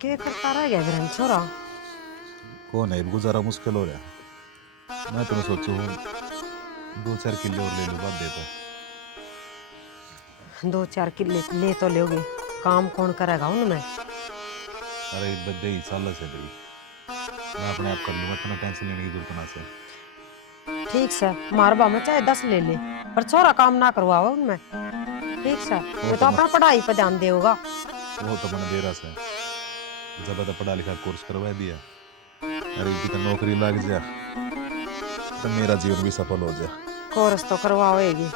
क्या करता रह गया बिरन छोरा। कौन है गुजारा मुश्किल हो रहा है। मैं तो सोचू 2-4 किलो और ले लूँ बात देता। 2-4 किले ले तो लोगे, काम कौन करेगा उनमें। अरे बदे ही साल से भाई मैं अपने आप कर लूँगा, इतना टेंशन लेने की जरूरत ना से। ठीक से मारबा में चाहे 10 ले ले, पर छोरा काम ना करवाओ उनमें। ठीक से वो तो अपना पढ़ाई पे ध्यान देगा। वो तो मैंने दे रहा से जब तक पढ़ा लिखा कोर्स करवा दिया। अरे इनकी तो नौकरी लग जा तो मेरा जीवन भी सफल हो जाए। कोर्स तो करवाओगी,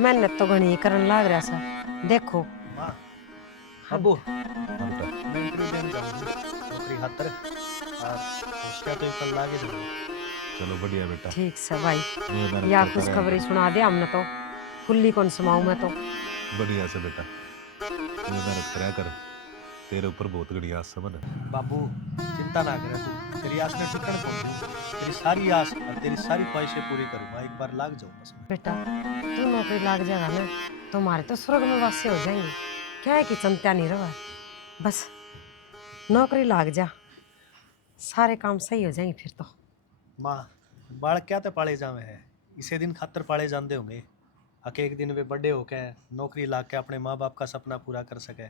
मेहनत तो घनी करन लाग रहा सा। देखो अबू हाँ बेटा मैं इंटरव्यू देने जाऊंगी नौकरी खातर और उसका तो कल लागे जरूर। चलो बढ़िया बेटा। ठीक से भाई, तुम्हें मेहनत या करते कुछ रहना। खबरें सुना दे हमने तो खुली कौन समाऊं मैं तो। बढ़िया से बेटा तुम्हें मेहनत कराया कर, तेरे ऊपर बहुत बड़ी आस है मन। बाबू चिंता ना करे तू, तेरी आस में ठिकन पहुंची, तेरी सारी आस और तेरी सारी ख्वाहिशें पूरी करूंगा, एक बार लाग जाऊं बस मैं। बेटा तू नौकरी लाग जाएगा ना, तुम्हारे तो स्वर्ग में वासी हो जाएंगे। क्या है कि चिंता नहीं रहा, बस नौकरी लाग जा, सारे काम सही हो जाएंगे फिर तो। माँ बाल क्या ते पाले जावे है, इसे दिन खातर पाले जानते होंगे, आके एक दिन वे बड़े होके नौकरी ला के अपने माँ बाप का सपना पूरा कर सके।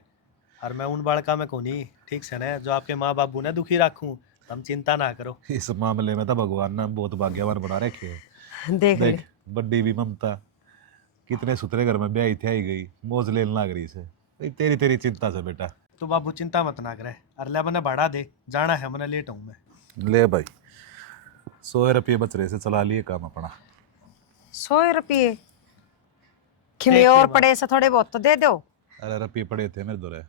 और मैं उन बालका में कोनी ठीक से ना जो आपके माँ बाबू ने दुखी रखूं, तुम चिंता ना करो। इस मामले में तो भगवान ने बहुत भाग्यवान बना रखे है। देख ले देख बड्डी भी ममता कितने सुथरे घर में ब्याही थी आई गई, मौज लेने लग रही से। भाई तेरी तेरी चिंता से बेटा। तो बाबू चिंता मत ना करे, और ले मैंने भाड़ा दे, जाना है मैंने, लेट हूँ मैं। ले भाई 100 रुपये बच रहे से चला लिए काम अपना। 100 रुपये खिमे देख और ले पड़े से थोड़े बहुत तो दे दो। अरे रुपये पड़े थे मेरे दोरे,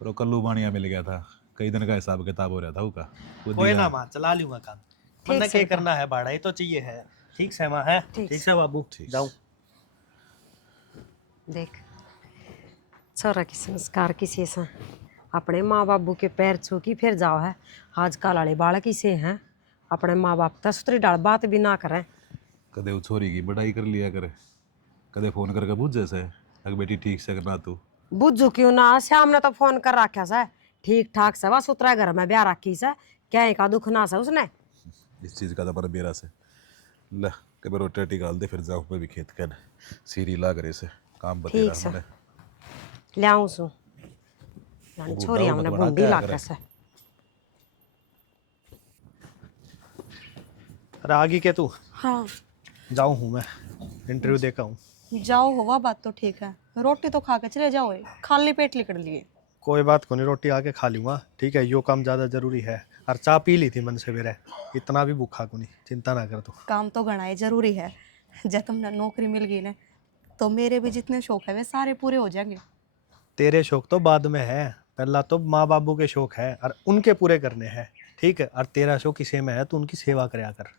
पर वो कल्लू बानिया मिल गया था, कई दिन का हिसाब किताब हो रहा था उसका। वो कोई दिया। ना माँ, चला लूंगा काम, मैंने ठीक से क्या करना है, भाड़ा ही तो चाहिए है। ठीक से माँ है, ठीक ठीक से बाबू ठीक। जाऊँ। देख छोरा की संस्कार किसी से अपने माँ बाबू के पैर छू की फिर जाओ है। आजकल वाले बालक किसे हैं अपने माँ बाप तक सुतरी डाल बात भी ना करें। कदे वो छोरी की बढ़ाई कर लिया करे, कदे फोन करके पूछ जैसे अगर बेटी ठीक से करना तू। बुझू क्यों ना, श्याम ने तो फोन कर रखा से ठीक ठाक से, बस उतरा घर में ब्याह रखी से, क्या का दुख ना से उसने। इस चीज़ का तो पर मेरा से ला कभी रोटी रोटी गाल दे फिर जाऊँ मैं भी खेत कर सीरी ला करे से काम ठीक बतेरा से मैंने। ले आऊँ सु यानी छोरी हमने बुंडी लाके से। अरे आगे के तू हाँ जाऊँ हूँ मैं, इंटरव्यू देकर हूँ। जाओ, होगा बात तो ठीक है, रोटी तो खा के चले जाओ, खाली पेट निकल लिए। कोई बात को नहीं, रोटी आके खा लूँगा, ठीक है, यो काम ज़्यादा जरूरी है। और चाय पी ली थी मन से मेरे, इतना भी भूखा को नहीं, चिंता ना कर तू। काम तो घना ही जरूरी है, जब तुमने नौकरी मिल गई ना तो मेरे भी जितने शौक है वे सारे पूरे हो जाएंगे। तेरे शौक तो बाद में है, पहला तो माँ बाबू के शौक है और उनके पूरे करने हैं, ठीक है। और तेरा शौक किसी में है तो उनकी सेवा करया कर।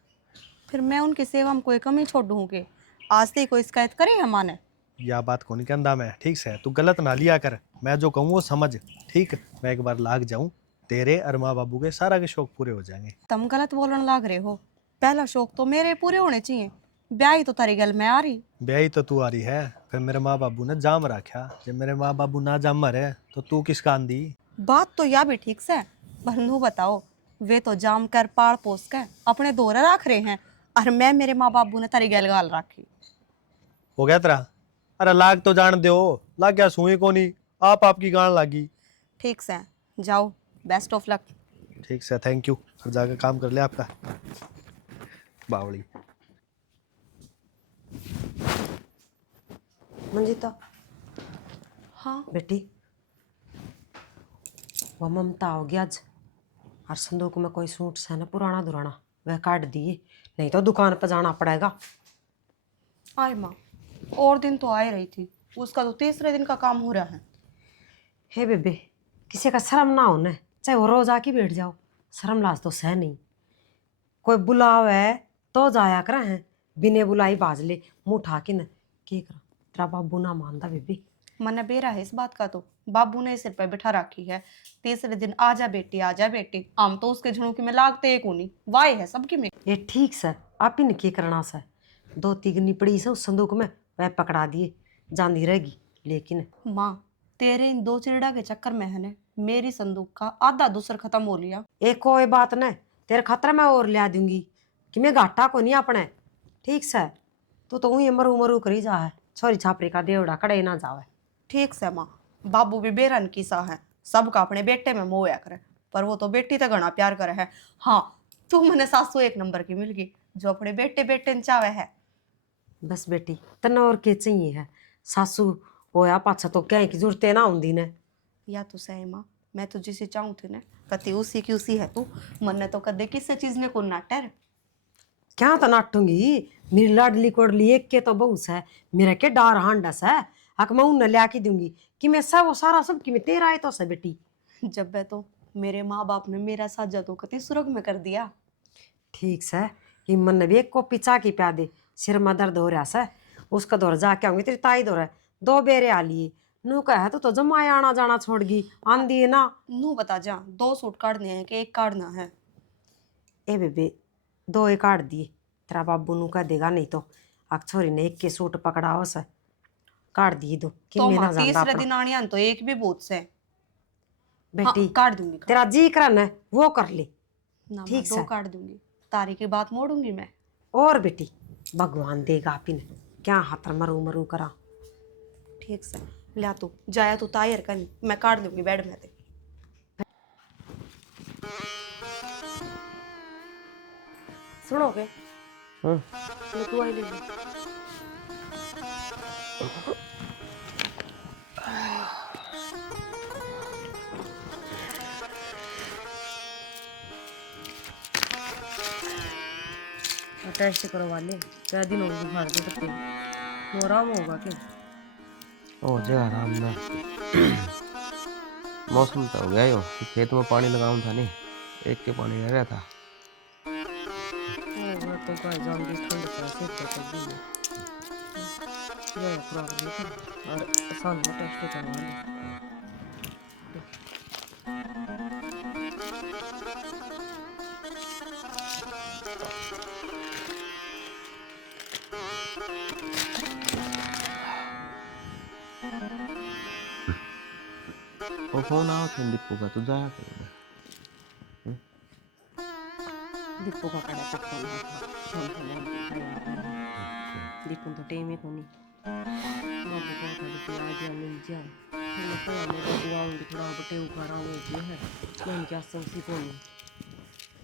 फिर मैं उनकी सेवा में कोई कमी छोड़ दूँगी? आज से कोई शिकायत करे है माने? या बात को नहीं कहता मैं, ठीक से तू गलत ना लिया कर, मैं जो कहूँ वो समझ, ठीक। मैं एक बार लाग जाऊँ, तेरे और माँ बाबू के सारा के शौक पूरे हो जाएंगे। तुम गलत बोलने लाग रहे हो, पहला शौक तो मेरे पूरे होने चाहिए, ब्याह तो तारी गल में आ रही। ब्याही तो तू आ रही है, फिर मेरे माँ बाबू ने जाम रखा, जब मेरे माँ बाबू ना जाम मरे तो तू किस कान दी। बात तो या भी ठीक से, पर नू बताओ, वे तो जाम कर पाल पोस कर अपने दोरे रख रहे हैं, और मैं मेरे माँ बाबू ने तारी गल गाल रखी। हो गया तेरा? अरे लाग तो जान दो, लाग गया सुई को नहीं, आप आपकी गान लागी। ठीक से जाओ, बेस्ट ऑफ लक। ठीक से, थैंक यू। अब जाकर काम कर ले आपका बावड़ी। मंजिता हाँ बेटी, वो ममता होगी आज, और संदूक में कोई सूट से ना पुराना दुराना वह काट दिए, नहीं तो दुकान पर जाना पड़ेगा। आए माँ, और दिन तो आए रही थी, उसका तो तीसरे दिन का काम हो रहा है। हे बेबे, किसी का शर्म ना होने, चाहे वो रोज आके बैठ जाओ, शर्म लाज तो सह नहीं। कोई बुलाव है तो जाया कर हैं, बिने बुलाई बाज ले मुँह उठा के न के करा। तेरा बाबू ना मानता बेबी। मन बेरा है इस बात का, तो बाबू ने सिर पर बिठा रखी है, तीसरे दिन आजा बेटी आजा बेटी, आम तो उसके झुणों की में लागते एक उनी वाई है सबकी में। ये ठीक से आप ही ने के करना से, 2 तिगनी पड़ी से उस संदूक में, वह पकड़ा दिए जानी रहेगी। लेकिन माँ, तेरे इन 2 चिरड़ा के चक्कर में है ने मेरी संदूक का आधा दूसर खत्म हो लिया। एक कोई बात न, तेरे खतरे में और लिया दूंगी कि मैं घाटा को नहीं अपने। ठीक से तू तो वही मरू मरू करी जा है, छोरी छापरी का देवड़ा कड़े ना जावे। ठीक से माँ, बाबू भी बेरन की सा है, सबका अपने बेटे में मोह करे, पर वो तो बेटी तो घना प्यार करे है। हाँ, तू मैंने सासू एक नंबर की मिल गई जो अपने बेटे बेटे न चावे है। बस बेटी तन्ने और के चाहिए है, सासू होया पाछा तो क्या की जरूरत ना होंदी ने। या तो सही माँ, मैं तो जिसे चाहूँ थी ना कति उसी की उसी है तू, मन ने तो कदे किसी चीज ने को नाटर। क्या तो नाटूंगी, मेरी लाडली कोडली एक के तो बहू है, मेरा के डार हांडस है, हक मैं उन्हें लिया के दूंगी कि मैं सब वो सारा सब कि मैं तेरा है तो से बेटी। जब मैं तो मेरे माँ बाप ने मेरा साजा तो कति सुरग में कर दिया। ठीक से कि मन ने भी एक को पिचा की प्या दे, सिर में दर्द हो रहा से, उसका दौर जाके आऊंगी, तेरी ताई दौर है, 2 बेरे आ लिए नू कहे तो जमाया आना जाना छोड़ गई आंधी है ना। नू बता जा, 2 सूट काटने हैं कि एक काटना है? ए बेबे 2 ही काट दिए, तेरा बाबू नू कह देगा नहीं तो अक्षोरी ने एक के सूट पकड़ा हो से काट दिए 2 कि तो मैं ना माँ जानता तीसरे अपना। दिन आनी तो एक भी बहुत से। बेटी हाँ, काट दूंगी। तेरा जी करन है वो कर ले। ना ठीक मैं 2 से। काट दूंगी, तारी की बात मोड़ूंगी मैं। और बेटी भगवान देगा पिन, क्या हाथ मरू मरू करा। ठीक से लिया तू जाया तू तायर कर, मैं काट दूंगी बेड में ते। सुनोगे हाँ। ले तू आई ले ले। टेस्ट करवा ले, क्या दिन हो बुखार के पत्ते तो आराम होगा क्या? हो जाएगा आराम ना। मौसम तो हो गया यो, खेत में पानी लगाऊं था नहीं, एक के पानी रह रहा था। वो तो का जान की ठंड से सिर पे कर दी ये प्रॉब्लम है और आसान में टेस्ट करवा ले। वो फोन आओ तुम दीपू का, तू जाया करो। दीपू का कड़ा तक फोन दीपू तो टेम ही कोनी बाबू को थोड़ी सी आज मिल जाओ मैं तो मैं दुआऊंगी थोड़ा बटे उखाड़ा हो गया है मैं क्या समझी कोनी।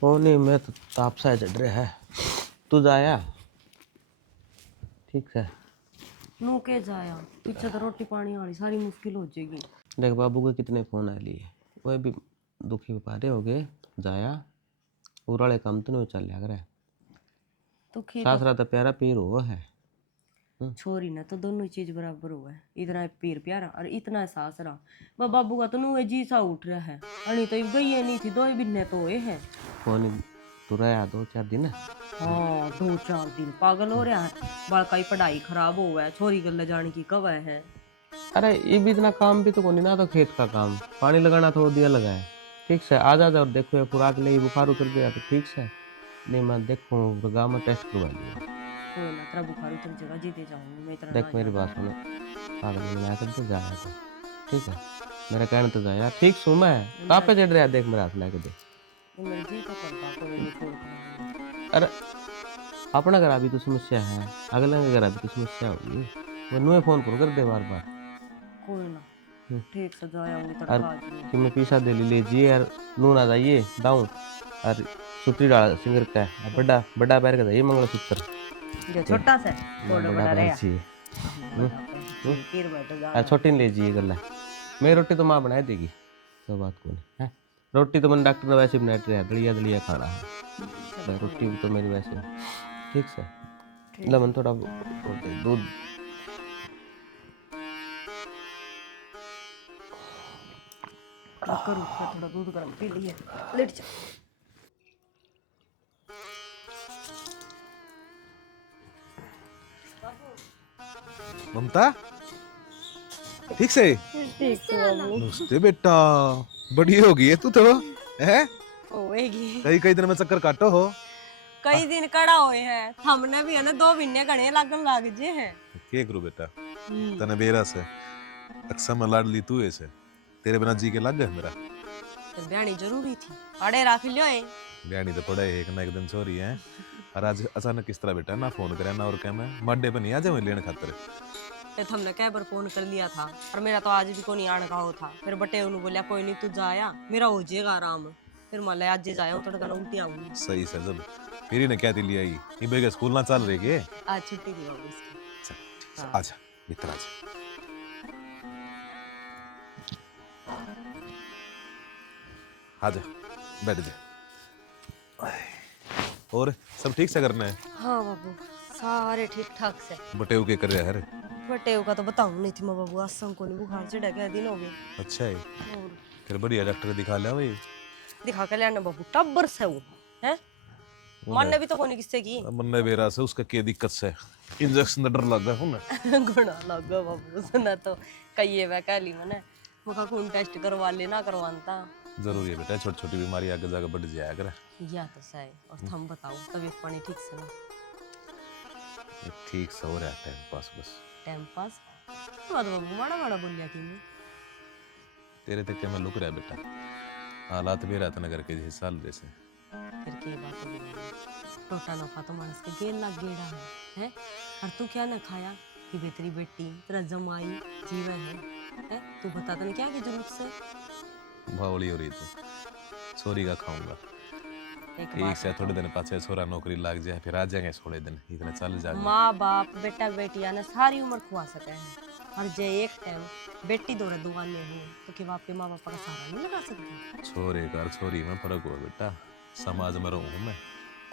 वो नहीं, मैं तो ताप सा चढ़ रहा है, तू जाया। ठीक है नू के जाया पीछे तो रोटी पानी वाली सारी मुश्किल हो जाएगी। देख बाबू के कितने फोन आ लिए, वह भी दुखी पारे हो गए। जाया उराले काम तो नहीं चल करे, तो खेत सासरा तो प्यारा पीर हो है। छोरी ने तो दोनों चीज बराबर हुआ है, इतना पीर प्यारा और इतना सास रहा। वो बाबू का तो नू जी सा उठ रहा है, अनी तो गई नहीं थी 2 महीने तो हुए हैं। फोन तू रहा 2-4 दिन। हाँ 2-4 दिन पागल हो रहा है, बालका की पढ़ाई खराब हो है, छोरी गल जाने की कब है। अरे ये भी इतना काम भी तो कोनी ना, तो खेत का काम पानी लगाना थोड़ा दिया लगा है। ठीक से आ जा और देखो ये खुराक नहीं बुखार उतर गया तो ठीक से, नहीं मैं देखो गाँव में टेस्ट करवा लिया। कोई ना तेरा बुखार उतर जाएगा, जीते जाऊंगी मैं इतना देख ना मेरी जाऊंगी। बात सुनो, पागल बनाया कर तो जाया तो ठीक है, मेरा कहना तो जाया। ठीक सो मैं कहाँ पे चढ़ रहा है, देख मेरा हाथ लेके दे। वो मेरे जी तो करता कोई नहीं फोन करना। अरे अपना घर अभी तो समस्या है, अगले के घर अभी तो समस्या होगी, वो नुए फोन कर दे बार बार। कोई ना ठीक से जाऊंगी और तड़का आज में। कि मैं पीसा दे लीजिए यार, नून आ जाइए दाऊं और सुतरी डाल सिंगर का है, बड़ा बड़ा पैर का जाइए मंगलसूत्र, जो छोटा सा थोड़ा बड़ा पैर रहेगा चाहिए। फिर बैठ जा। और छोटी नहीं लीजिए गला, मेरी रोटी तो माँ बना देगी, तो बात को नहीं है। रोटी तो मैंने डॉक्टर ने वैसे बना रहा है, दलिया दलिया खाना है, भाई रोटी भी तो मेरी वैसे ठीक से। लमन थोड़ा दूध करूँ थोड़ा दूध गर्म पी लिया, लेट जा। ममता ठीक से ठीक है बाबू नमस्ते बेटा, बड़ी हो गई है तू तो है। होएगी कई कई दिन में चक्कर काटो हो। कई दिन कड़ा हुए हैं, हमने भी है ना 2 महीने घने लगन लग जे हैं। के करू बेटा तने बेरा से अक्सर में लाडली तू ऐसे तेरे बिना जी के लग गए मेरा। तो ब्याणी जरूरी थी, अड़े रख लियो है। ब्यानी तो पड़े एक ना एक दिन छोरी है। और आज अचानक किस तरह बेटा ना फोन करे ना और क्या मैं मड्डे पे नहीं आ जाऊँ लेने खातर। ते हमने कई बार फोन कर लिया था और मेरा तो आज भी को नहीं आने का हो था। फिर बटे उन्होंने बोलिया कोई नहीं तू जाया, मेरा हो जाएगा आराम। फिर मान लिया आज जाया हूँ थोड़ा उल्टी आऊंगी। सही से जब फिर ही ने क्या दिली आई ये बेगे स्कूल ना चल रही के। आज छुट्टी दी बाबू इसकी। चल ठीक से हाँ। आजा भीतर आजा। आजा बैठ जा। और सब ठीक से करना है। हाँ बाबू सारे ठीक ठाक से। बटेऊ के कर रहे हैं। बटे का तो बताऊं नहीं थी मैं बाबू, आज को नहीं बुखार चढ़ा गया, दिन हो गए। अच्छा है और फिर बढ़िया डॉक्टर दिखा लिया भाई। दिखा के लेना बाबू, टब्बर से वो है मानने भी तो कोनी किससे की। मन्ने बेरा से उसका क्या दिक्कत से इंजेक्शन डर लग गया हूं गुना लगा बाबू सुना तो कहिए वे काली मने मुका खून टेस्ट करवा लेना करवानता। जरूरी है बेटा, छोटी छोटी बीमारी आगे जाकर बढ़ जाया करे। या तो सही। और थम बताओ तबीयत पानी ठीक से ना? ठीक से हो रहा है टाइम पास बस। टाइम पास तो बाबू बड़ा बड़ा बोल लिया कि तेरे तक मैं लुक रहा है बेटा, हालात भी रहता नगर के जैसे साल जैसे। फिर के बात हो टोटा नफा तो मानस के गेल लाग गेड़ा है और तू क्या ना खाया कि बेतरी बेटी तेरा जमाई जीवन है तू बता तो नहीं क्या की जरूरत से भावली हो रही तो छोरी का खाऊंगा एक एक से थोड़े दिन पाछे छोरा नौकरी लग जाए फिर आ जाएंगे थोड़े दिन इतना चल जाएगा। माँ बाप बेटा बेटिया ने सारी उम्र खुआ सके हैं और जे एक टाइम बेटी दौड़े दुआने हो तो कि बाप के माँ बाप का सहारा नहीं लगा सकते। छोरे का और छोरी में फर्क हुआ बेटा, समाज में रहूं मैं,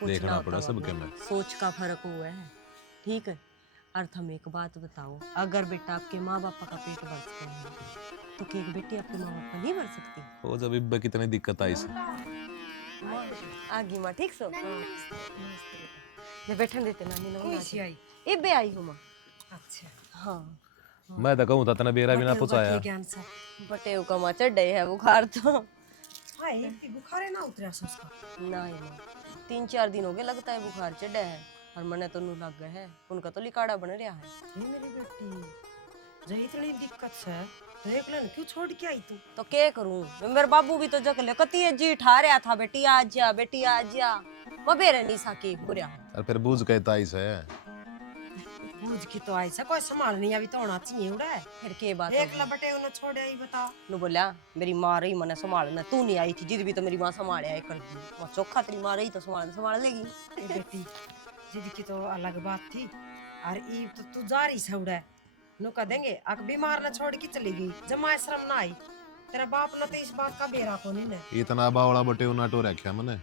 कुछ ना देखना होता पड़ा सबके बाबू, में। सोच का फर्क हुआ है ठीक है। अर्थ हम एक बात बताओ, अगर बेटा आपके माँ बाप का पेट भर सकते हैं तो क्या एक बेटी आपके माँ बाप का नहीं भर सकती? वो जब इब्बे कितनी दिक्कत आई से आगी माँ ठीक सो मैं बैठन देते नानी ना आई ए बे आई हूँ माँ। अच्छा हाँ मैं तो कहूं था तना बेरा बिना पूछाया। बटे का माँ चढ़े है बुखार तो हाँ एक बुखार है ना उतरा उसका। ना ही ना 3-4 दिन हो गए लगता है बुखार चढ़ा है और मने तो नू लग गया है, उनका तो लिकाड़ा बन रहा है। ये मेरी बेटी जो इतनी दिक्कत से तो एक लन क्यों छोड़ के आई तू? तो क्या करूं मेरे बाबू भी तो जक ले कती है जी ठा रहा था बेटी आ जा बेटी आ जा वो बेरे नहीं सकी बुरा। और फिर बूझ कहता आई से बूझ की तो ऐसा कोई संभाल नहीं अभी तो होना चाहिए उड़ा है। फिर के बात एक लबटे उन्हें छोड़े आई बता। नु बोला मेरी माँ रही मने संभालना, तू नहीं आई थी जिद भी तो मेरी माँ संभाले आई कर दी वो चोखा तेरी माँ रही तो संभाल लेगी। ए बेटी जिद की तो अलग बात थी और ई तो तू जा रही से उड़ा है नु कह देंगे अक बीमार न छोड़ के चली गई जमा शर्म ना आई तेरा बाप न तो इस बात का बेरा को नहीं ने इतना बावड़ा बटे उना टो रखा मैंने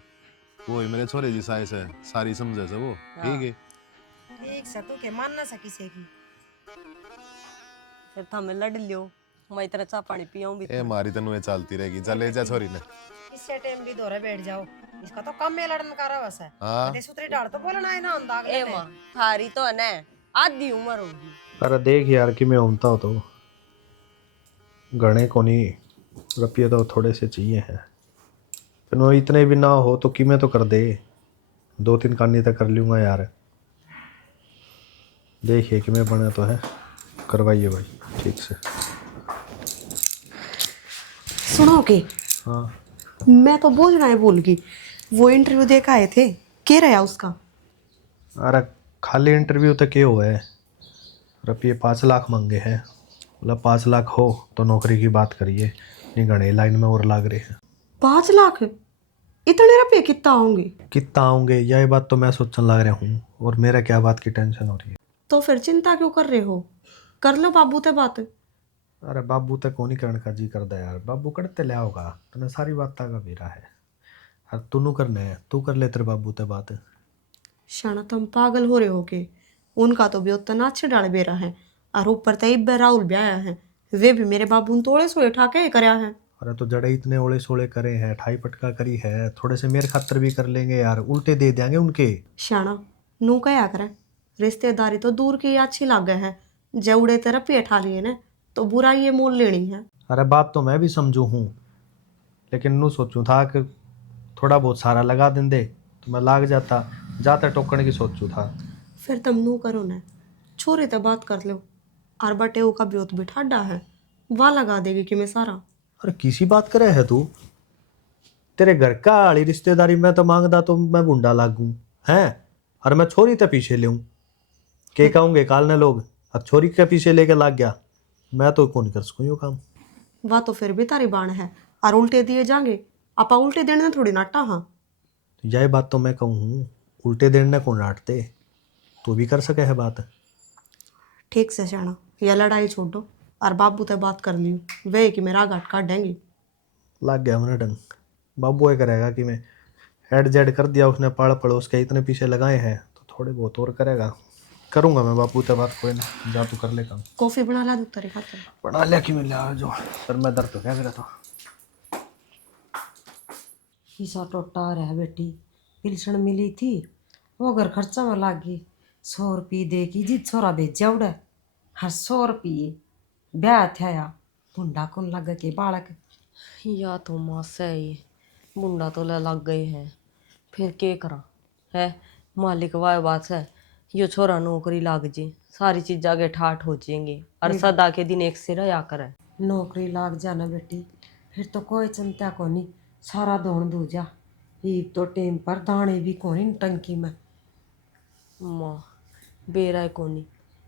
वो ही मेरे छोरे जी साइज है सारी समझे से वो ठीक है ठीक से तू के मान ना सकी से की फिर तो हमें लड़ लियो मैं तेरा चा पानी पियाऊं भी ए मारी तनु ये चलती रहेगी चल ले जा छोरी ने। इससे टाइम भी दोरे बैठ जाओ इसका तो कम में लड़न का रवस है। हां ते सूत्री डाल तो बोलना है ना अंदाग ए माँ थारी तो है ना आधी उम्र होगी। अरे देख यार कि मैं घूमता हो तो गणे को नहीं रुपये तो थोड़े से चाहिए हैं फिर वो इतने भी ना हो तो कीमें तो कर दे 2-3 कानी तक कर लूँगा यार। देखिए कि मैं बने तो है करवाइए भाई ठीक से। सुनो के हाँ मैं तो बोलना है भूल गई, वो इंटरव्यू दे के आए थे क्या रहा उसका? अरे खाली इंटरव्यू तो क्या हुआ है, रुपये 5 लाख मांगे हैं, बोला 5 लाख हो तो नौकरी की बात करिए नहीं गणे लाइन में और लाग रहे हैं। 5 लाख इतने रुपये कितना होंगे? कितना होंगे यही बात तो मैं सोचने लग रहा हूँ और मेरा क्या बात की टेंशन हो रही है। तो फिर चिंता क्यों कर रहे हो, कर लो बाबू ते बात। अरे बाबू तक कौन ही करने का जी करता यार, बाबू करते लिया होगा तुम्हें सारी बात का बेरा है और तू करने है तू कर ले तेरे बाबू ते बात। शाना तुम पागल हो रहे हो के, उनका तो भी उतना अच्छे डाल बेरा है और ऊपर तब राहुल ब्याया है वे भी मेरे बाबू ने तोड़े सोए ठाके करया है। अरे तो जड़े इतने ओले सोले करे हैं ठाई पटका करी है थोड़े से मेरे खातर भी कर लेंगे यार, उल्टे दे देंगे उनके। शाना नू कया करे रिश्तेदारी तो दूर की अच्छी लागे है, जवड़े तेरा पेट आ लिए ने तो बुरा ये मोल लेनी है। अरे बात तो मैं भी समझू हूँ लेकिन नू सोचूं था कि थोड़ा बहुत सारा लगा देंदे तो मैं लाग जाता टोकने की सोचू था। फिर तुम नू करो ना छोरे तो बात कर लो और बटे का ब्योत बिठाडा है वहाँ लगा देगी कि मैं सारा अरे किसी बात करे है तू? तेरे घर का वाली रिश्तेदारी में तो मांगदा तो मैं बुंडा लागू हैं, और मैं छोरी ते पीछे लेऊं के कहूंगे काल ने लोग, अब छोरी के पीछे लेके लाग गया, मैं तो कौन कर सकूं यो काम। वह तो फिर भी तारी बाण है, और उल्टे दिए जाएंगे, आपा उल्टे देने में थोड़ी नाटा। हाँ तो यही बात तो मैं कहूँ हूँ, उल्टे देने ने कौन डांटते, तू भी कर सके है बात। ठीक से शाना, यह लड़ाई छोड़ो और बाबू ते बात कर लियो, वे कि मेरा घाट काट देंगे। लग गया मैंने डंग, बाबू ये करेगा कि मैं हेड जेड कर दिया उसने, पाड़ पड़ोस के इतने पीछे लगाए हैं तो थोड़े बहुत और करेगा, करूंगा मैं बाबू ते बात, कोई नहीं जा तू कर ले काम। कॉफी बना ला दूँ तेरे खातिर? बना लिया कि मैं लिया जो सर में दर्द हो गया मेरा तो। खीसा टोटा रहा बेटी, पिलसण मिली थी वो घर खर्चा में लाग गई। 100 रुपये दे की जी छोरा भेजा उड़ा, हर 100 रुपये ब्याह था या मुंडा कौन लग के बालक। या तो माँ सही, मुंडा तो लग गए हैं, फिर के करा है। मालिक वाह बात है, यो छोरा नौकरी लाग जे, सारी चीज आगे ठाठ हो जाएंगे, और सदा के दिन एक से रहा करे। नौकरी लाग जाना बेटी, फिर तो कोई चिंता को नहीं, सारा धोन दूजा ही तो टेम पर दाने भी कोनी टंकी में। माँ बेरा कोनी,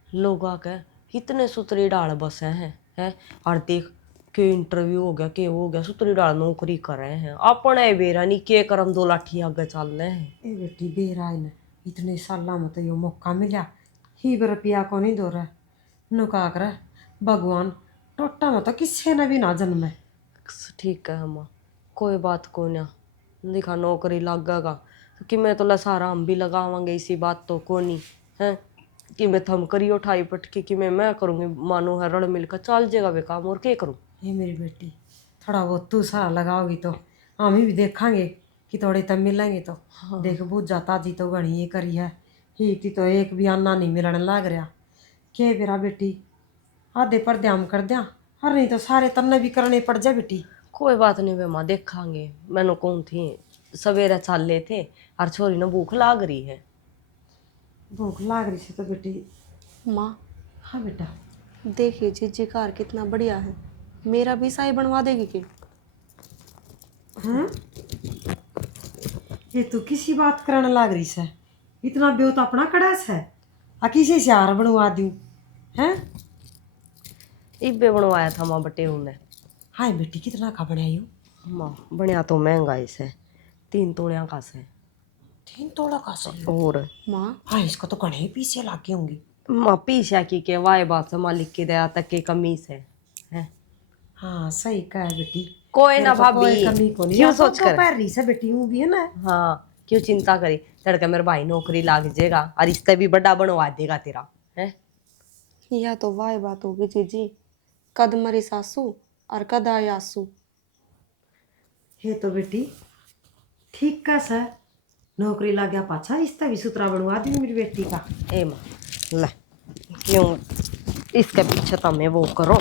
लोग आके इतने सुतरी डाल बसे हैं और देख के इंटरव्यू हो गया, के वो हो गया, सुतरी डाल नौकरी कर रहे हैं, अपने बेरा नहीं के करम 2 लाठी आगे चल रहे हैं। ए बेटी बेराय न इतने साल में तो यो मौका मिला ही रुपया को नहीं दो रहा नुका कर भगवान टोटा में तो किसी ने भी ना जन्मे। ठीक है माँ, कोई बात को ना, दिखा नौकरी लगेगा तो कि मैं तो सारा हम भी लगावांगे, इसी बात तो को नहीं है कि मैं थम करियो ठाई पटकी कि मैं करूँगी, मानो है रल मिलकर चल जाएगा वे काम, और क्या करूँ। ये मेरी बेटी थोड़ा बहुत तू सारा लगाओगी तो हम भी देखांगे कि थोड़े तब मिलेंगे तो। हाँ। देख बुझ जाता जी तो घनी ये करी है ही थी तो एक भी आना नहीं मिलने लग रहा के बेरा बेटी, आधे पर ध्यान कर दिया, और नहीं तो सारे तन्ने भी करने पड़ जाए बेटी। कोई बात नहीं वे माँ, देखांगे। मैंने कौन थी सवेरे चल ले थे और छोरी ने भूख लाग रही है। भूख लाग रही थी तो बेटी। माँ हाँ बेटा देखिए जीजी कार कितना बढ़िया है, मेरा भी साई बनवा देगी कि? हाँ ये तू किसी बात करने लाग रही है, इतना ब्यो तो अपना कड़ास है, आ किसी से हार बनवा दूँ हैं। इब्बे बनवाया था माँ बटे ने। हाय बेटी कितना का बनाई हो? माँ बनया तो महंगाई से 3 तोड़िया का से। 3 तोला का सही और माँ हाँ इसको तो कढ़े पीछे लागे होंगी। माँ पीछा की के वाय बात से मालिक की दया तक की कमी से है। हाँ सही कहा है बेटी, कोई ना मेरे को कोई भाभी, कमी को नहीं, क्यों आप सोच तो कर। पैर रही से बेटी हूँ भी है ना। हाँ क्यों चिंता करी, तड़के मेरे भाई नौकरी लाग जाएगा और इससे भी बड़ा बनवा देगा तेरा है। यह तो वाह बात होगी जीजी, कद मरी सासू और कद आए आंसू। हे तो बेटी ठीक का सर, नौकरी लग गया पाछा रिश्ता भी सुतरा बनवा दी मेरी बेटी का। ए माँ ले, क्यों इसके पीछे तो मैं वो करो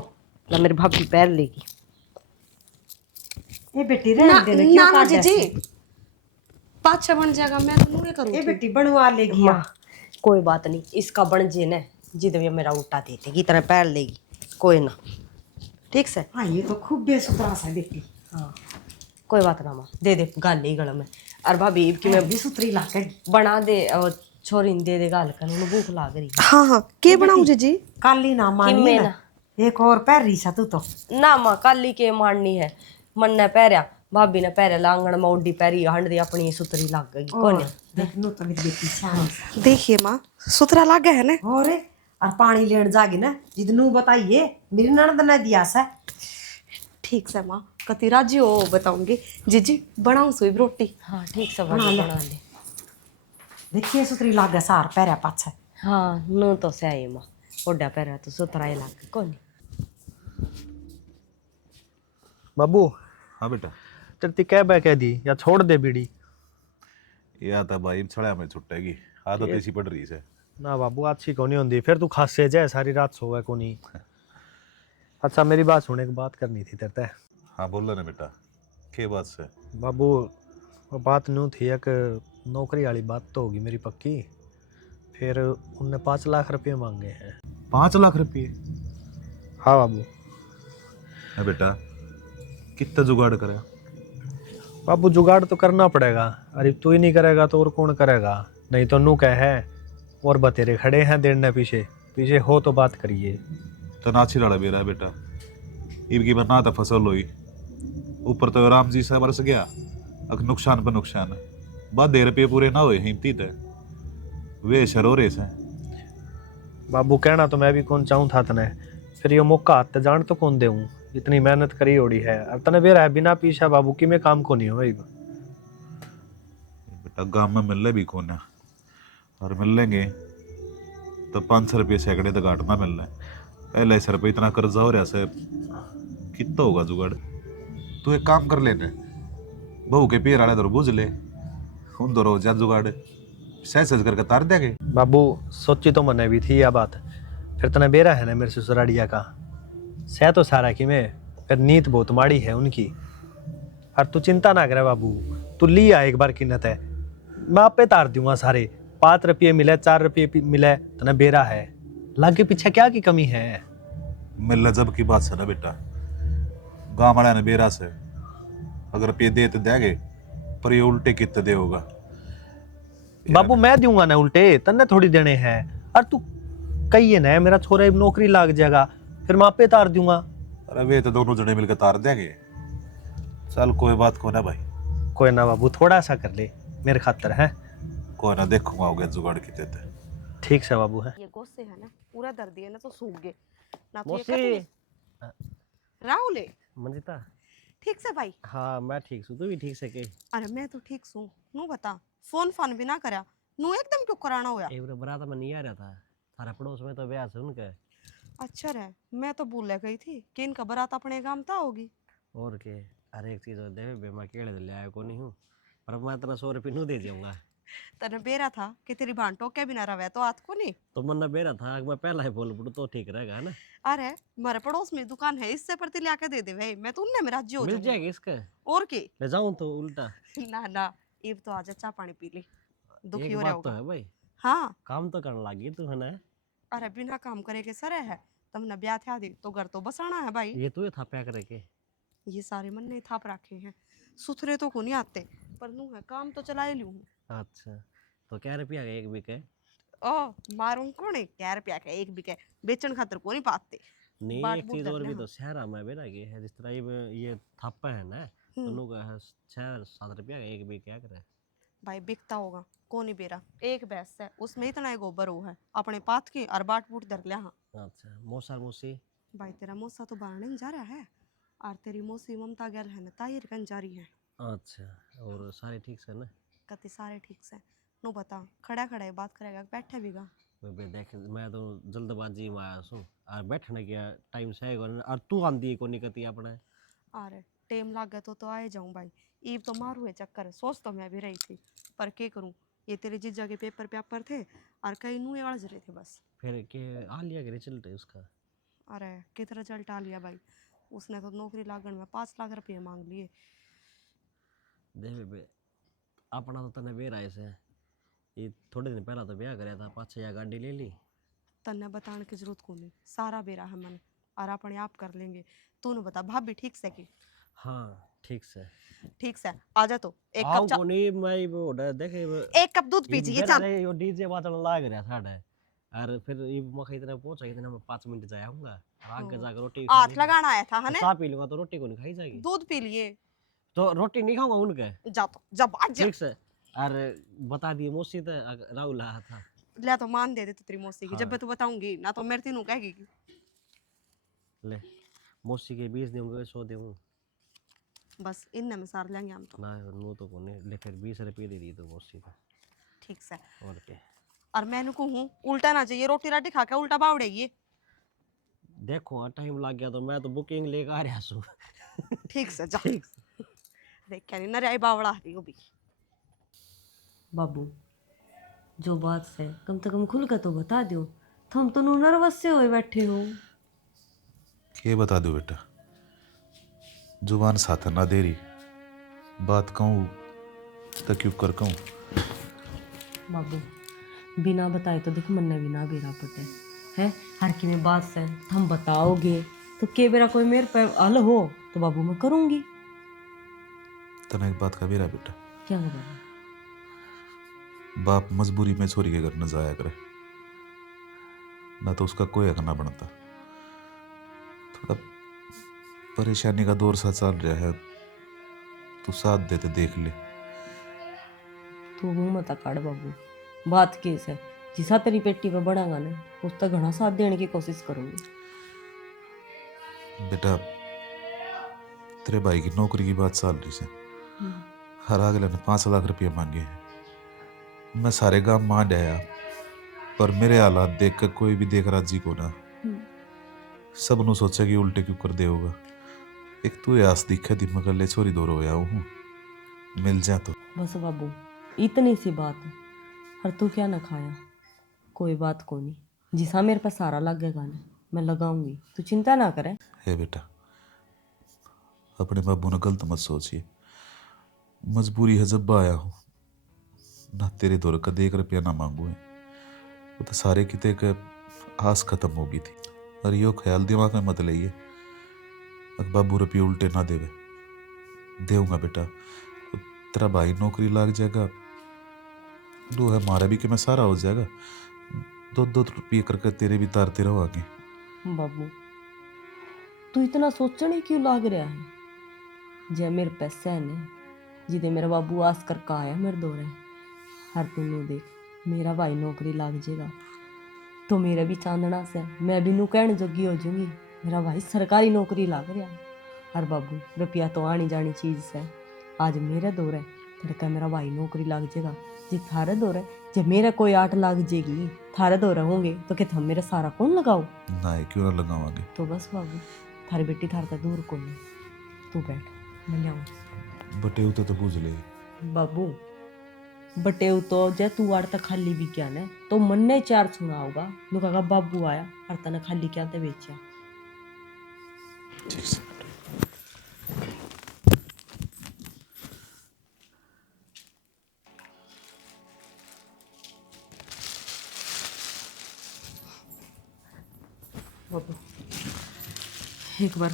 ना, मेरी भाभी पैर लेगी। ए बेटी ना रहने देना क्यों ना काट जीजी, ऐसे? पाछा बन जाएगा, मैं तो मुझे ए करूँगी। बेटी बनवा लेगी माँ कोई बात नहीं, इसका बन जे न जिद में मेरा उल्टा दे देगी, तरह पैर लेगी, कोई ना ठीक से। हाँ ये तो खूब बेसुतरा सा बेटी। हाँ कोई बात ना माँ, दे दे गाल ही गला में। और भाभी कि मैं भी सुतरी ला के बना दे और छोरी ने दे दे गाल कर, उन्हें भूख लाग रही। हाँ हाँ के बनाऊँ जीजी? काली ना मानी किम्मे ना, एक और पैर रही सा तू तो। ना माँ काली के मारनी है, मन ने पैरया भाभी ने पैरे लांगण में उड्डी पैरी हंड दी अपनी सुतरी लग गई। कौन देख नो तो मेरी बेटी श्याम देखिए माँ सुथरा लागे है ना। और पानी लेन जागी ना जिदनू बताइए मेरी ननद ने दिया सा। ठीक से माँ, कति राजी हो बताऊंगी। जीजी बनाऊँ सुई रोटी? हाँ ठीक से बना ले। देखिए सुतरी लागे सार पैरा पाछे। हाँ नो तो सही माँ, उड्डा पैरा तो सुतरा ही लग गई। कौन बाबू हाँ बेटा, तेरी कह बै कह दी या छोड़ दे बीड़ी? ये आता भाई छड़ा में छुट्टेगी, आदत ऐसी पड़ रही है। ना बाबू अच्छी को नहीं होती, फिर तू खासे जाए सारी रात सोवे को नहीं। अच्छा मेरी बात सुने, एक बात करनी थी तेरे से। हाँ बोल ना बेटा, के बात से? बाबू वो बात न्यू थी, एक नौकरी वाली बात तो होगी मेरी पक्की, फिर उनने 5 लाख रुपये मांगे हैं। 5 लाख रुपये? हाँ बाबू। है बेटा, कितना जुगाड़ करे? बाबू जुगाड़ तो करना पड़ेगा, अरे तू ही नहीं करेगा तो और कौन करेगा? नहीं तो नू कह है और बतेरे खड़े हैं देने पीछे पीछे हो तो बात करिए। तो नाची लड़ा बेरा बेटा, इनकी बना तो फसल हुई, ऊपर तो राम जी से बरस गया, अब नुकसान पर नुकसान है। बाद 1.5 रुपये पूरे ना हुए हिम्मती थे वे शरोरे से। बाबू कहना तो मैं भी कौन चाहूँ था तने, फिर ये मौका हाथ जान तो कौन देऊँ, इतनी मेहनत करी ओड़ी है अब तने बेरा है बिना पीछा बाबू कि मैं काम को नहीं हो बेटा गांव में मिल भी कौन है, और मिल लेंगे तो 500 रुपये सैकड़े तो घाट ना मिल रहा है। पहले 100 रुपये इतना कर्जा हो रहा से कितना होगा जुगाड़? तू एक काम कर लेना, बहू के पैर आले तो बुझ ले, उन दो रोज जुगाड़ सह करके तार देंगे। बाबू सोची तो मैंने भी थी यह बात, फिर तने बेरा है ना मेरे ससुरालिया का सह तो सारा कि मैं, फिर नीत बहुत माड़ी है उनकी। और तू चिंता ना करे बाबू, तू लिया एक बार किन्नत है, मैं आपे तार दूंगा सारे। 5 रुपये मिले 4 रुपये मिले तने बेरा है, लागे पीछे क्या की कमी है? मिल जब की बात है ना बेटा, गाँव वाला ने बेरा से अगर रुपये दे तो देंगे, पर ये उल्टे कितने दे होगा? बाबू मैं दूंगा ना उल्टे, तन्ने थोड़ी देने हैं। और तू कहिए ना मेरा छोरा नौकरी लाग जाएगा, फिर मैं आपे तार दूंगा। अरे वे तो दोनों जने मिलकर तार देंगे। चल कोई बात को ना भाई। कोई ना बाबू, थोड़ा सा कर ले मेरे खातर है। कोई ना, देखूंगा हो गया जुगाड़ की देते। ठीक से बाबू है। ये गोश्त है ना पूरा दर्द है ना तो सूख गए ना तो मौसी। ये राहुल मंजिता। ठीक से भाई? हाँ मैं ठीक हूँ, तू भी ठीक से कही? अरे मैं तो ठीक हूँ, नू बता फोन फान भी ना करा, नू एकदम क्यों कराना होया? एक बरात में नहीं आ रहा था, थारा पड़ोस में तो ब्याह से उनके। अच्छा रे, मैं तो भूल गई थी कि इनका बारात अपने गांव था होगी। और के हर एक चीज दे बे, मैं केड़े ले आया को नहीं हूँ, पर मैं तेरा 100 रुपये नू दे जाऊंगा। तने बेरा था कि तेरी भान टोके भी ना रहे तो आत को नहीं। तो मन बेरा था मैं पहला ही बोल पड़ू तो ठीक रहेगा है ना। अरे मेरे पड़ोस में दुकान है, इससे पर ला के दे दे भाई, मैं तो उनने मेरा जो मिल जाएगी इसके। और की ले जाऊं तो उल्टा। ना ना, इब तो आजा चाय पानी पी ली, दुखी एक हो रहा बात तो होगा। है भाई, हाँ काम तो करने लगी तू है ना। अरे बिना काम करे के सरे है, तुमने ब्याह था दी तो घर तो बसाना है भाई। ये तू था प्या करे के? ये सारे मन ने थाप रखे हैं, सुथरे तो को नहीं आते, पर नू है काम तो चला ही लूं। अच्छा तो क्या रुपया का एक बिके? ओ मारूं कौन है, क्या रुपया का एक बिके, बेचन खातर को नहीं पाते। नहीं बाट एक बूट चीज कर और ले भी हम। तो शहरा में बेरा के है, जिस तरह ये थापा है ना, तो लोग 6-7 रुपया का एक भी क्या करे भाई बिकता होगा, कौन नहीं बेरा, एक भैंस है उसमें इतना ही गोबर हो है, अपने पात की और बाट बूट धर लिया। हाँ अच्छा मौसा मौसी? भाई तेरा मौसा तो बाहर नहीं जा रहा है, और तेरी मौसी ममता गैल है ना ताहिर कन जा रही है। अच्छा और सारे ठीक से ना? कति सारे ठीक से। नो बता खड़ा खड़ा बात करेगा बैठे भी गा? बे देख मैं तो जल्दबाजी में आया हूँ और बैठने का टाइम से और तू आंदी को निकती अपने। अरे टेम लाग गया तो आए जाऊं भाई, ईब तो मारू है चक्कर, सोच तो मैं भी रही थी पर क्या करूं, ये तेरे जीजा के पेपर थे और कई नू अड़ज रहे थे बस। फिर के आ लिया के रिजल्ट है उसका? अरे कितना रिजल्ट आ लिया भाई, उसने तो नौकरी लागण में 5 लाख रुपये मांग लिए। दे बे अपना तो तने बेर आए से, ये थोड़े दिन पहला तो ब्याह कराया था, 5-6 गाड़ी ले ली। तन्ने बताने की जरूरत को नहीं, सारा बेरा है मन और अपने आप कर लेंगे। तूने बता भाभी ठीक से की? हाँ ठीक से। ठीक से आजा तो एक आओ कप को नहीं मैं वो देखे एक कप दूध पीजिए चल। यो डीजे बाजन लाग रहा साडे, और फिर ये मख इतना पहुंचा इतना मैं 5 मिनट जाया हूंगा, आगे जाकर रोटी हाथ लगाना आया था हने, चाय पी लूंगा तो रोटी को नहीं खाई जाएगी। दूध पी लिए तो रोटी नहीं खाऊंगा उनके। जा तो जब आज ठीक से। और बता दिए मौसी तो राहुल आया था। ले तो मान दे तो तेरी मौसी की, हाँ। जब मैं तो बताऊंगी ना तो मेरे तीनों कहेगी कि ले मौसी के 20 दूंगा 100 दूं बस इनने में सार लेंगे हम तो। ना नो तो कोने ले, फिर 20 रुपये दे दी तो मौसी को। ठीक से। और क्या और मैंने को हूँ उल्टा ना चाहिए, रोटी राटी खा के उल्टा बावड़ेगी। देखो टाइम लग गया तो मैं तो बुकिंग लेकर आ रहा हूँ। ठीक से जा। ठीक से। देख क्या नहीं नरे आई बावड़ा रही हो भी। बाबू जो बात है कम से कम खुल कर तो बता दो, तुम तो नर्वस से हुए बैठे हो। के बता दो बेटा, जुबान साथ ना दे रही, बात कहूँ तो क्यों कर कहूँ। बाबू बिना बताए तो देख मन ने बिना बेरा पटे है, हर की में बात से हम बताओगे तो के बेरा कोई मेरे पे हल हो तो बाबू मैं करूंगी। तना एक बात का बेरा बेटा, क्या है बाबू? बाप मजबूरी में छोरी के घर न जाया करे, ना तो उसका कोई हक ना बनता। थोड़ा परेशानी का दौर सा चल रहा है, तू साथ देते देख ले। तू मुंह मत काट बाबू, बात केस है जिसा तेरी पेटी पे बढ़ागा ना उस तक घना साथ देने की कोशिश करूंगी। बेटा तेरे भाई की नौकरी की बात चल रही है, हर अगले ने 5 लाख रुपये मांगे हैं। मैं सारे गांव मान आया, पर मेरे हालात देख कर कोई भी देख राजी को ना, सब नु सोचा कि उल्टे क्यों कर दे होगा। एक तू आस दिखे दी मगर ले छोरी दूर होया हूँ, मिल जा तो। बस बाबू इतनी सी बात है, और तू क्या ना खाया, कोई बात को नहीं, जिसा मेरे पास सारा लगेगा ना मैं लगाऊंगी, तू चिंता ना करे। है बेटा, अपने बाबू ने गलत मत सोचिए, मजबूरी है जब आया हूँ ना, तेरे दौर का 1 रुपया ना मांगू है। वो तो सारे किते के आस खत्म हो गई थी, और यो ख्याल दिमाग में मत लाइए अगर बाबू रुपये उल्टे ना देवे। देऊंगा बेटा, तेरा भाई नौकरी लग जाएगा, दो है हमारा भी कि मैं सारा हो जाएगा, 2-2 रुपये करके तेरे भी तारते रहोगे। बाबू तू इतना सोचने क्यों लाग रहा है? जे मेरे पैसे है ने जिदे मेरा बाबू आस कर का आया मेरे दौरे, हर तू देख मेरा भाई नौकरी लग जाएगा तो मेरा भी चांदना से मैं भी नू कहने जोगी हो जाऊंगी, मेरा भाई सरकारी नौकरी लग रहा है। हर बाबू रुपया तो आनी जानी चीज से, आज मेरे दौर है तेरे मेरा भाई नौकरी लग जाएगा, जी थारे दौर है जब मेरा कोई 8 लाख जाएगी थारे दौरे होंगे तो क्या थम मेरा सारा कौन लगाओ? ना क्यों ना लगावांगे। तो बस बाबू थारी बेटी थार तक दूर को नहीं, तू बैठ मैं जाऊँ। बटे उते तो पूछ ले बाबू बटे तो जे तू आड़ तक खाली भी क्या ने तो मन ने 4 सुना होगा नु कहा बाबू आया और तने खाली क्या ते बेचा। ठीक से। बाबू एक बार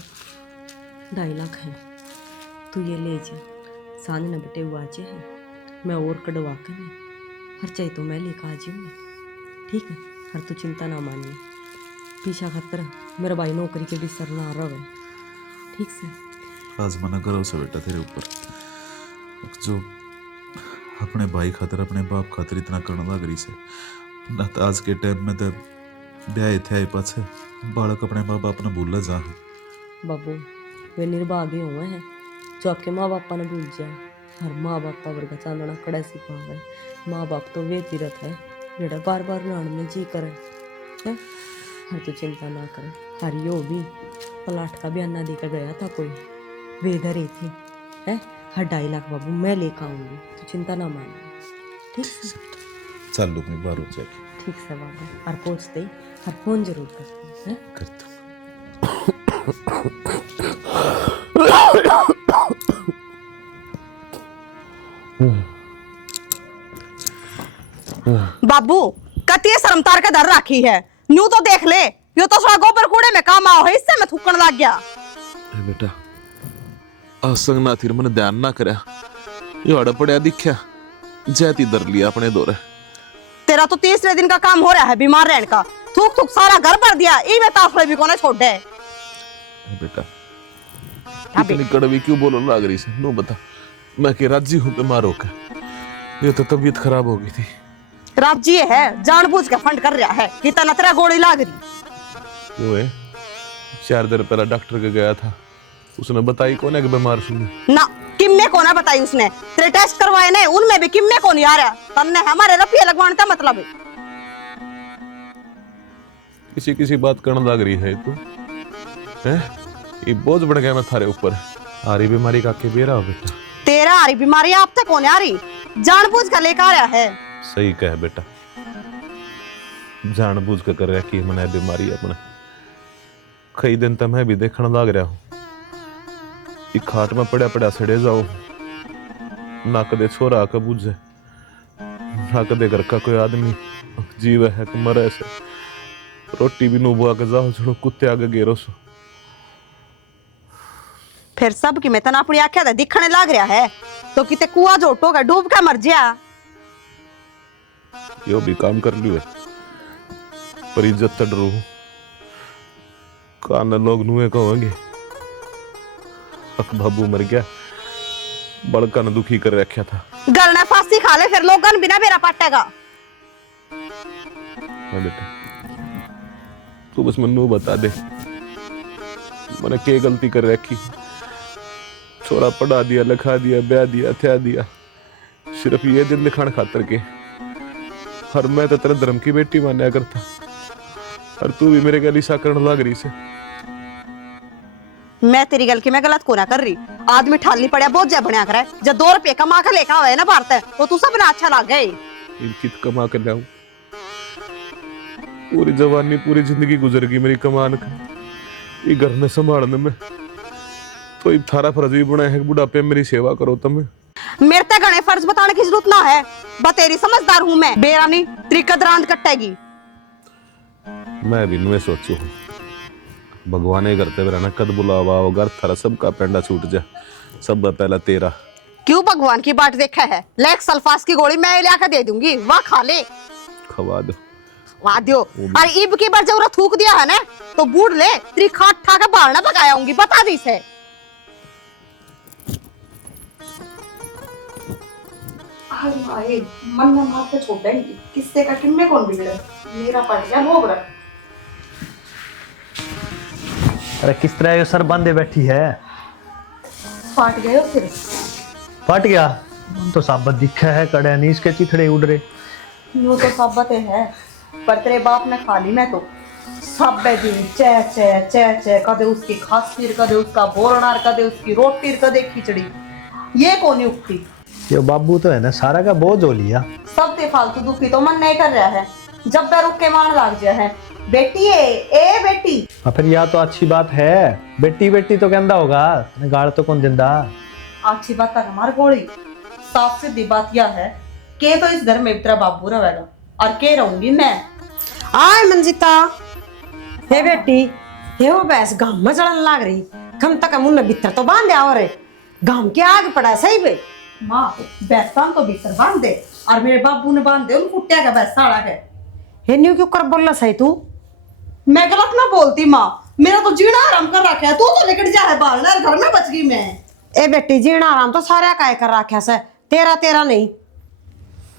2.5 लाख है, तू ये ले जा, सांझ न बटे हुआ है, मैं और कटवा कर हर चाहिए तो मैं लेकर आ जाऊंगी, ठीक है? हर तू चिंता ना मानिए, पीछा खतर मेरा भाई नौकरी के भी सर ना रहे, ठीक से? आज मना करो से बेटा तेरे ऊपर, जो अपने भाई खातर अपने बाप खातर इतना करना लग रही से ना, तो आज के टाइम में तो ब्याह थे पाछे बालक अपने माँ बाप ने भूल जा। बाबू वे निर्भाग्य हुए हैं जो आपके माँ बापा ने भूल जाए, हर माँ बापा वर्ग चांदना कड़ा सिखावे, माँ बाप तो वे तीरथ है जेड़ा बार बार नान में जी करे है। हर तो चिंता ना करे, हर यो भी प्लाट का बयाना देकर गया था कोई, वे इधर ही थी है, हर 2.5 लाख बाबू मैं लेकर आऊंगी, तो चिंता ना मानना, ठीक है? चल लो मैं बाहर हो जाएगी। ठीक है बाबू, और पहुँचते ही हर फोन जरूर करते हैं। करता बाबू कतिये शर्मतार के धर राखी है, न्यू तो देख ले, यो तो सारा गोबर कूड़े में काम आओ है, इससे मैं थूकण लग गया। बेटा असंग ना थी मैंने ध्यान ना करया, ये अड़ पड़या दिखया जैती दर लिया अपने दौरे। तेरा तो 3रे दिन का काम हो रहा है बीमार रहने का, थूक थूक सारा घर भर दिया, इवे ताफड़े भी कोने छोड़ दे। बेटा इतनी कड़वी क्यों बोलो लाग रही से, नो बता, मैं के राजी हूँ बीमार होकर, ये तो तबीयत खराब हो गई थी। राजी है जानबूझ के फंड कर रहा है कि तना तेरा गोली लाग रही। वो है 4 दिन पहले डॉक्टर के गया था, उसने बताई कौन है कि बीमार सुन ना किम्मे को ना बताई उसने, तेरे टेस्ट करवाए ने उनमें भी किम्मे को नहीं आ रहा, तन्ने हमारे रुपये लगवाने का मतलब है। किसी किसी बात करने लग रही है तू है, ये बोझ बढ़ गया मैं थारे ऊपर, आ रही बीमारी का के बेरा हो बेटा। तेरा आ रही बीमारी आप तक कौन आ रही, जानबूझ कर लेकर आया है। सही कह बेटा, जानबूझ के कर रहा कि मने बीमारी अपने, कई दिन तक मैं भी देखने लग रहा हूँ, खाट में पड़ा पड़ा सड़े जाओ, ना कदे छोरा आके बुझे, ना कदे घर का कोई आदमी जीव है कि मरे से, रोटी भी नु बुआ के जाओ छोड़ो कुत्ते आगे गेरो सो, फिर सब की मैं तना अपनी आख्या दिखने लग रहा है तो किते कुआ जोटो का डूब के मर जा। यो भी काम कर लियो पर इज्जत तड़ रू कान लोग नुए कहेंगे अक बाबू मर गया बड़का ने दुखी कर रखा था। गलना फांसी खा ले फिर लोगन बिना बेरा पाटेगा। हाँ बेटा तू बस मन्नू बता दे मैंने क्या गलती कर रखी। छोरा पढ़ा दिया लिखा दिया ब्याह दिया थया दिया सिर्फ ये दिन दिखाने खातर के। और मैं तो तेरे धर्म की बेटी मान्या करता और तू भी मेरे गली सा करने लग रही से। मैं तेरी गल की मैं गलत को ना कर रही। आदमी ठाली पड़या बहुत जा बनया करे जब 2 रुपये कमा के लेकर आवे ना भारत तो तू सब ना अच्छा लग गए। इनकी कमा कर लाऊं पूरी जवानी पूरी जिंदगी गुजर गई मेरी कमान का ये घर में संभालने में तो ये थारा फर्ज भी बना है बुढ़ापे मेरी सेवा करो तुम। मेरे तक गणे फर्ज बताने की जरूरत ना है बतेरी समझदार हूं मैं बेरानी तेरी कदरांत कटेगी। मैं भी नुए सोचू भगवान ही करते रहना कद बुलावा घर थारा सबका पेंडा छूट जा सब पहला तेरा। क्यों भगवान की बाट देखा है लेक सल्फास की गोली मैं लाकर दे दूंगी वाह खा ले खवा दो वाह दियो। अरे इब की बार जरूरत थूक दिया है ना तो बूढ़ ले तेरी खाट ठा के बाहर ना पकायाऊंगी बता दी से। मन में मार के छोड़ देंगी किससे का किन्ने कौन बिगड़े मेरा पड़ गया भोग रहा। अरे किस तरह ये सर बांधे बैठी है। फाट गए हो फिर फट गया तो साबत दिखा है कड़े नीस के चिथड़े उड़ रहे। यूं तो साबत है पर तेरे बाप ने खा ली मैं तो सब दिन चे चे चे चे कदे उसकी खासपीर कदे उसका बोरनार कदे उसकी रोटी कदे खिचड़ी ये कौन उगती। ये बाबू तो है ना सारा का बोझ हो लिया। सब ते फालतू दुखी तो मन नहीं कर रहा है जब मैं रुक के मान लग गया है बेटी है ए बेटी। फिर यह तो अच्छी बात है बेटी बेटी तो कहता होगा गाड़ तो कौन जिंदा। अच्छी बात है हमारी गोली साफ सीधी बात यह है के तो इस घर में तेरा बाबू रहेगा और के रहूंगी मैं। आय मंजिता हे बेटी हे वो भैंस गांव में चढ़न लाग रही कम तक मुन्ने भीतर तो बांध दिया और गांव के आग पड़ा सही बे। माँ बैसां तो भीतर बांध दे और मेरे बाबू ने बांध दे उन कुत्ते का बैसा है। हे न्यू क्यों कर बोलना सही तू। मैं गलत ना बोलती माँ मेरा तो जीना आराम कर रखा है तू तो निकट जा है बाहर ना घर में बच गई मैं। ए बेटी जीना आराम तो सारा काय कर रखा से तेरा तेरा नहीं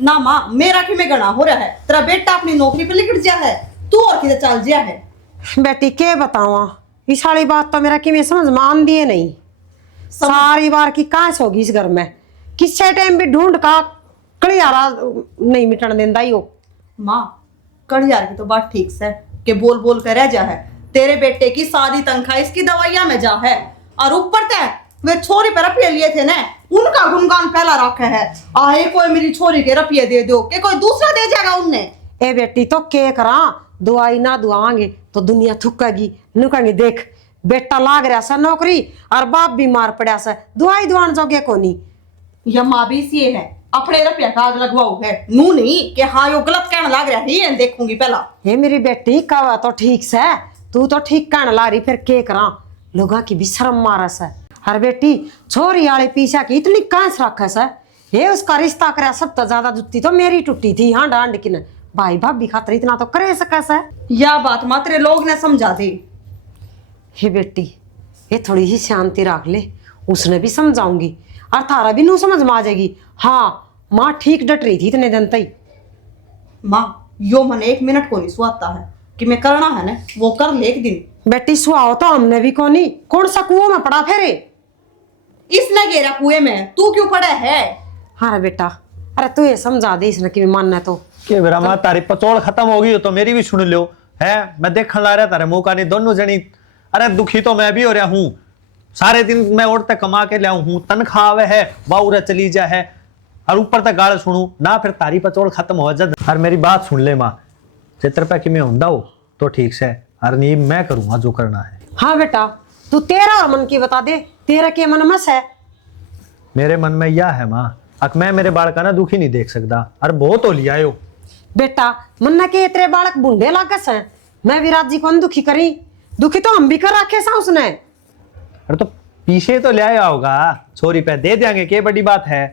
ना माँ मेरा कि मैं गणा हो रहा है तेरा बेटा अपनी नौकरी पे लिखट जा है तू और किधर चल जा है। बेटी के बतावा इस वाली बात तो मेरा कि मैं समझ मान दिए नहीं सारी बार की कांस होगी इस घर में किसी टाइम भी ढूंढ का कलियारा नहीं मिटन देंदा ही हो। माँ कड़ियार की तो बात ठीक से कि बोल बोल कर रह जा है तेरे बेटे की सारी तनख्वाह इसकी दवाइयां में जा है और ऊपर तय वे छोरी पे रुपये लिए थे ना उनका गुणगान फैला रखा है आए कोई मेरी छोरी के रुपये दे दो कि कोई दूसरा दे जाएगा उनने। ए बेटी तो के करा दुआई ना दुआवांगे तो दुनिया थुकेगी नुकेंगे देख बेटा लाग रहा सा नौकरी और बाप बीमार पड़ा सा दुआई दुआन जोगे कोनी। यह माँ भी सी है अपने रुपया का आग लगवाओ है नू नहीं कि हाँ यो गलत कहने लग रहा है ये देखूंगी पहला। हे मेरी बेटी कवा तो ठीक से तू तो ठीक कहने ला रही फिर के करा लोगा की भी शर्म मारस है। हर बेटी छोरी वाले पीछा की इतनी कांस रखस है ये उसका रिश्ता करे सब तो ज्यादा जुत्ती तो मेरी टूटी थी हाँ डांड की भाई भाभी खातर इतना तो करे सकस है। यह बात मात्र लोग ने समझा दी। हे बेटी ये थोड़ी ही शांति रख ले उसने भी समझाऊंगी और थारा भी नू समझ में आ जाएगी। हाँ माँ ठीक डट रही थी इतने दिन तक। माँ यो मन 1 मिनट को नहीं सुहाता है कि मैं करना है ना वो कर ले एक दिन। बेटी सुहाओ तो हमने भी कोनी कौन सा कुओं में पड़ा फेरे इसने घेरा कुएं में तू क्यों पड़ा है। हाँ बेटा अरे तू ये समझा दे इसने कि मानना तो के बेरा मां तारी पचोड़ खत्म हो गई हो तो मेरी भी सुन लो है मैं देखने ला रहा तारे मुंह का नहीं दोनों जनी। अरे दुखी तो मैं भी हो रहा हूँ सारे दिन मैं उड़ते कमा के लिया हूँ तनख्वाह आवे है बाउरा चली जा है और ऊपर तक गाल सुनू ना फिर तारी पचोड़ खत्म हो जद। और मेरी बात सुन ले माँ 70 रुपया की मैं हुंदा हो तो ठीक से और नहीं मैं करूंगा जो करना है। हाँ बेटा तू तेरा और मन की बता दे तेरा के मन मस है। मेरे मन में यह है माँ अक मैं मेरे बालका ना दुखी नहीं देख सकता और बहुत हो लिया यो। बेटा मन्ना के तेरे बालक बूढ़े लागस हैं मैं विराट जी को दुखी करी दुखी तो हम भी कर रखे सा उसने। अरे तो पीछे तो ले आया होगा, 100 रुपए दे देंगे, के बड़ी बात है।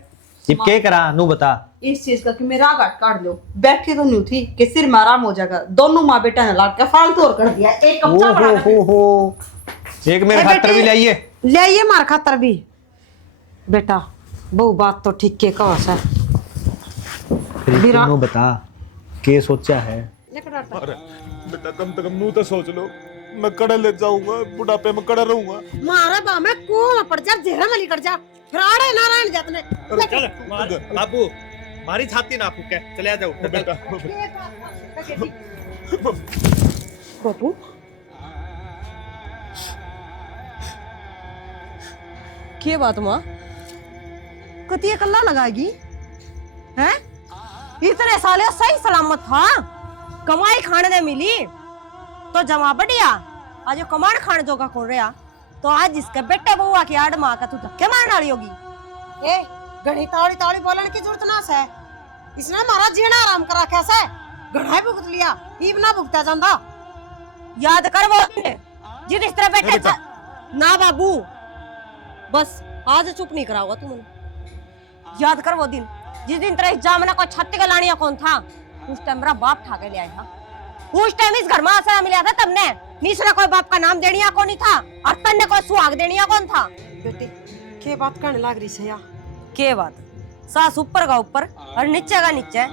अब के करा नू बता। इस चीज का कि मेरा घाट काट लो, बैठी तो नहीं थी कि सिर में आराम हो जाएगा। दोनों माँ बेटा ने लाद के फालतू और कर दिया। एक कप चाय बना के हो एक मेरे खातर भी लाइए। ले आइए मार खातर भी। बेटा बहु बात तो ठीक के कहो सर। नू बता के सोचा है। अरे बेटा कम से कम नू तो सोच लो, मैं कड़े ले जाऊंगा, बुढ़ापे में कड़े रहूंगा। मारा बा मैं को पड़ जा, जेरा मली कर जा, फिर आड़े नारायण जात ने। चल बाबू मारी छाती ना फूके, चले जाओ बेटा बाबू क्या बात माँ कतिया कल्ला लगाएगी हैं? इतने साले सही सलामत था, कमाई खाने ने मिली तो जमा बढ़िया। आज जो कमाण खाने जोगा कौन रहा, तो आज जिसके बेटे बउआ की आड़ माँ का तू धक्के मारने वाली होगी। ए घड़ी ताड़ी ताड़ी बोलने की जरूरत ना है, इसने हमारा जीना आराम करा कैसे घड़ा भुगत लिया, ईब ना भुगता जाता। याद कर वो जिस तरह बेटे ना बाबू, बस आज चुप नहीं कराऊंगा तू मुझे। याद कर वो दिन जिस दिन तेरा जामना को छत्ती का लानिया कौन था, उस टाइम मेरा बाप ठा के ले आया था। उस टाइम इस घर में आसरा मिला था तबने, निसरा कोई बाप का नाम देनिया कौन ही था और तन्ने कोई सुहाग देनिया कौन था। बेटी के बात करने लग रही है या के बात, सास ऊपर का ऊपर और नीचे का नीचे,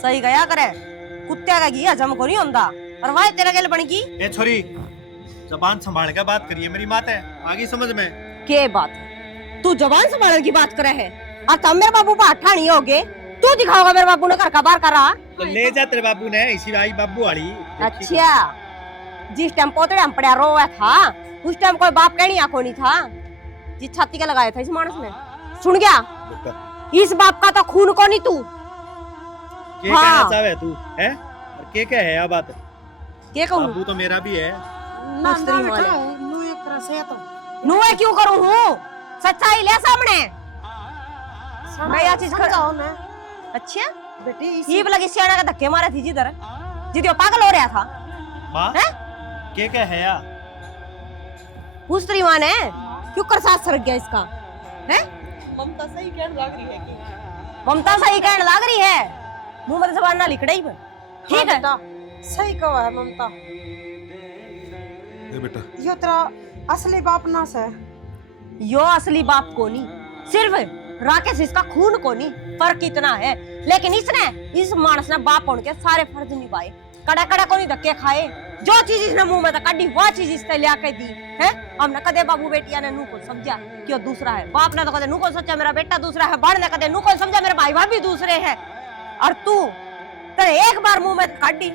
सही गया करे कुत्ते का घी हजम को नहीं होता और वह तेरा गल बन गई। ए छोरी जबान संभाल के बात करिए, मेरी बात है आगे समझ में। के बात तू जबान संभालने की बात करे है और तुम मेरे बाबू पर हठा नहीं होगे, तू दिखाओगा मेरे बाबू ने घर का बाहर करा। तो ले जा तेरे बाबू ने, इसी आई बाबू वाली। अच्छा जिस टाइम पोतड़े हम पड़ा रोया था उस टाइम कोई बाप कहनी आंखों नहीं था, जिस छाती का लगाया था इस मानस ने। सुन गया, इस बाप का तो खून को नहीं तू। के कहना चाहे तू है और के है या बात, के कहूं बाबू तो मेरा भी है ना नू एक तरह से तो नू क्यों करूं हूं, सच्चाई ले सामने मैं यह चीज कर। अच्छा बेटी ये लगी सियाना का धक्के मारे थी जिधर जिधर पागल हो रहा था। मां के है या उस तेरी मां ने क्यों कर साथ सर गया इसका है। ममता सही कहने लग रही है कि ममता सही कहने लग रही है, मुंह में जबान ना लिखड़ई पर ठीक है। सही कहा है ममता। ए बेटा यो तेरा असली बाप ना से, यो असली बाप को नहीं, सिर्फ राकेश इसका खून को नहीं, फर्क इतना है। लेकिन इसने इस मानस ने बाप होने के सारे फर्ज निभाए, कड़ा कड़ा को नहीं धक्के खाए, जो चीज इसने मुंह में काटी वह चीज इसने लिया के दी है। हमने कदे बाबू बेटिया ने नू को समझा कि दूसरा है, बाप ने तो कदे नू को सोचा मेरा बेटा दूसरा है, बड़ ने कदे नू को समझा मेरे भाई भाभी दूसरे हैं। और तू तेरे एक बार मुंह में काटी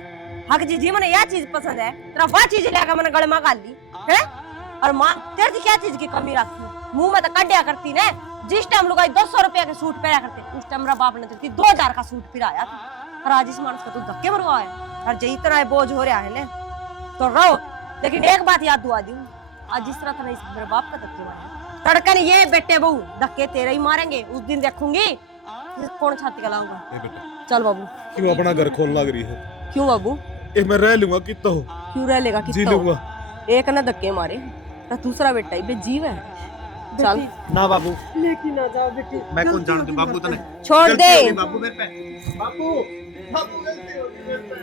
हक जी मैंने यह चीज पसंद है, तेरा वह चीज लेकर मैंने गले में गाल दी है। और मां तेरी क्या चीज की कमी रखी, मुंह में तो कड्या करती ने। जिस टाइम लोग 200 रुपया के सूट पहना करते, उस टाइम मेरा बाप ने तेरी 2000 का सूट पिराया था। और आज इस मानस का तू धक्के मरवा है और जो इतना बोझ हो रहा है ने तो रहो। लेकिन एक बात याद दुआ दी, आज जिस तरह था मेरे बाप का धक्के मारे, तड़कन ये बेटे बहू धक्के तेरे ही मारेंगे। उस दिन देखूंगी कौन छाती का लाऊंगा। ए बेटा चल बाबू। क्यों अपना घर खोल लग रही है? क्यों बाबू? ए मैं रह लूंगा कितना हो, क्यों रह लेगा जी कितना लूंगा। एक ना धक्के मारे तो दूसरा बेटा ही बेजीव है। चल ना बाबू, लेकिन ना जाओ बेटी, मैं कौन जानती बाबू तने छोड़ दे बाबू मेरे पे, बाबू बाबू गलती हो गई मेरे पे।